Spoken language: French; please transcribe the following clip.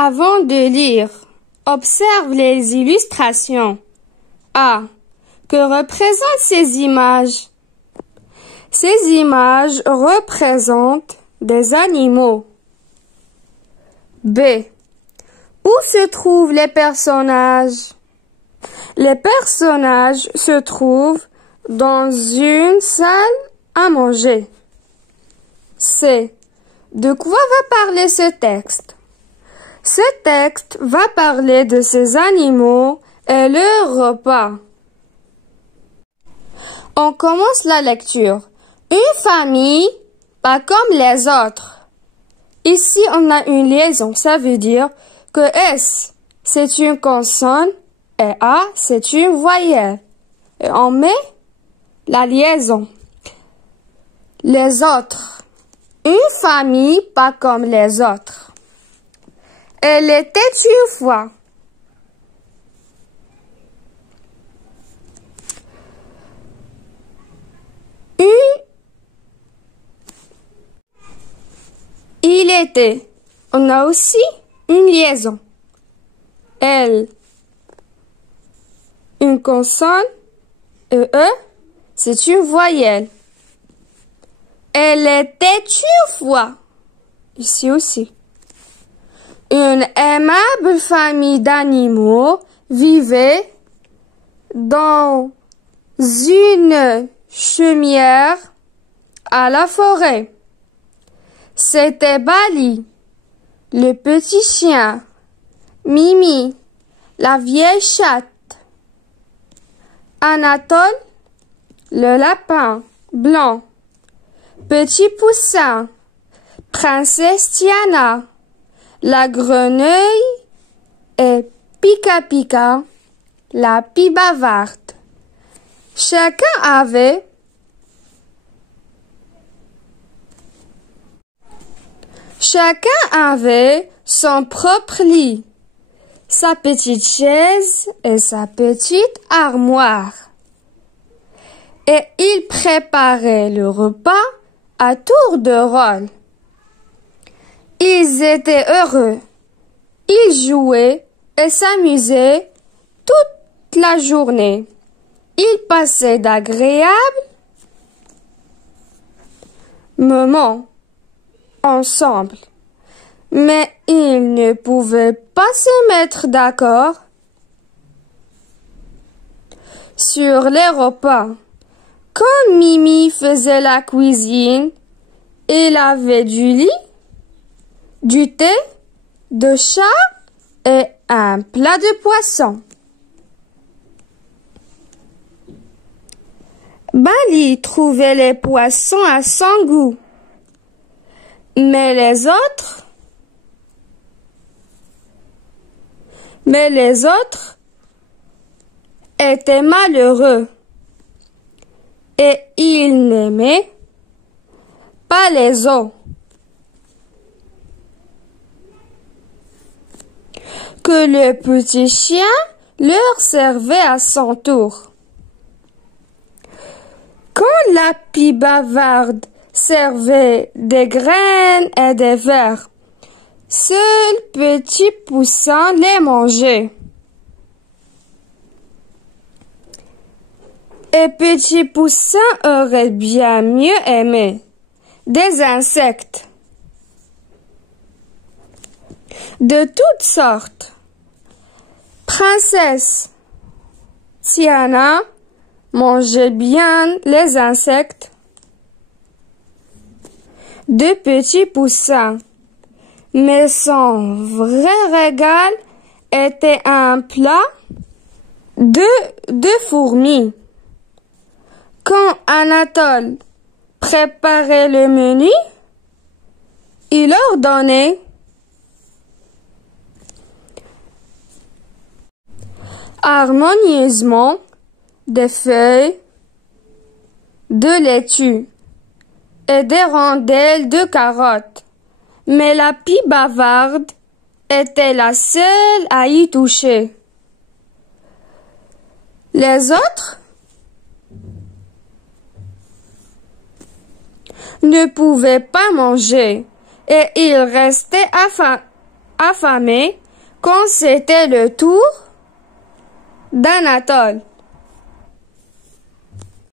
Avant de lire, observe les illustrations. A. Que représentent ces images? Ces images représentent des animaux. B. Où se trouvent les personnages? Les personnages se trouvent dans une salle à manger. C. De quoi va parler ce texte? Ce texte va parler de ces animaux et leur repas. On commence la lecture. Une famille, pas comme les autres. Ici, on a une liaison. Ça veut dire que S, c'est une consonne et A, c'est une voyelle. Et on met la liaison. Les autres. Une famille, pas comme les autres. Elle était une fois. Il était. On a aussi une liaison. Elle. Une consonne. E, c'est une voyelle. Elle était une fois. Ici aussi. Une aimable famille d'animaux vivait dans une chaumière à la forêt. C'était Bali, le petit chien, Mimi, la vieille chatte, Anatole, le lapin blanc, Petit Poussin, Princesse Tiana, la grenouille et Pika Pika, la pie bavarde. Chacun avait son propre lit, sa petite chaise et sa petite armoire. Et ils préparaient le repas à tour de rôle. Ils étaient heureux. Ils jouaient et s'amusaient toute la journée. Ils passaient d'agréables moments ensemble. Mais ils ne pouvaient pas se mettre d'accord sur les repas. Quand Mimi faisait la cuisine, il avait du lit, du thé, de chat et un plat de poisson. Bali trouvait les poissons à son goût, mais les autres étaient malheureux et ils n'aimaient pas les os. Que le petit chien leur servait à son tour. Quand la pie bavarde servait des graines et des vers, seul Petit Poussin les mangeait. Et Petit Poussin aurait bien mieux aimé des insectes de toutes sortes. Princesse Tiana mangeait bien les insectes de Petit Poussin, mais son vrai régal était un plat de fourmis. Quand Anatole préparer le menu. Il ordonnait. Harmonieusement des feuilles de laitue et des rondelles de carottes. Mais la pie bavarde était la seule à y toucher. Les autres ne pouvaient pas manger et ils restaient affamés quand c'était le tour d'Anatole.